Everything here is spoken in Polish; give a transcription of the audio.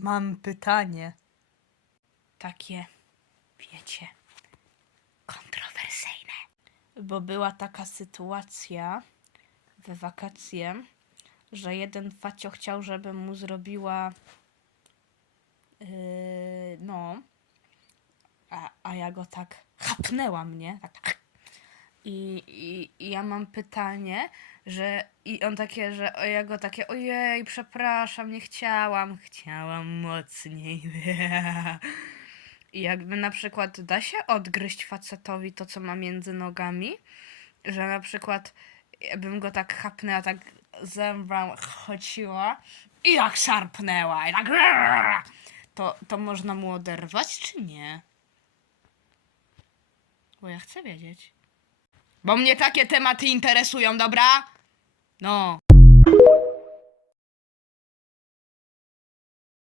Mam pytanie. Takie, wiecie, kontrowersyjne. Bo była taka sytuacja we wakacje, że jeden facio chciał, żebym mu zrobiła. Yy, no. A, a ja go tak chapnęłam, nie? Tak. I, i, I ja mam pytanie, że. I on takie, że o, ja go takie, ojej, przepraszam, nie chciałam. Chciałam mocniej. I jakby na przykład da się odgryźć facetowi to, co ma między nogami, że na przykład bym go tak chapnęła, tak zębą chodziła i jak szarpnęła i tak to, to można mu oderwać, czy nie? Bo ja chcę wiedzieć. Bo mnie takie tematy interesują, dobra? No.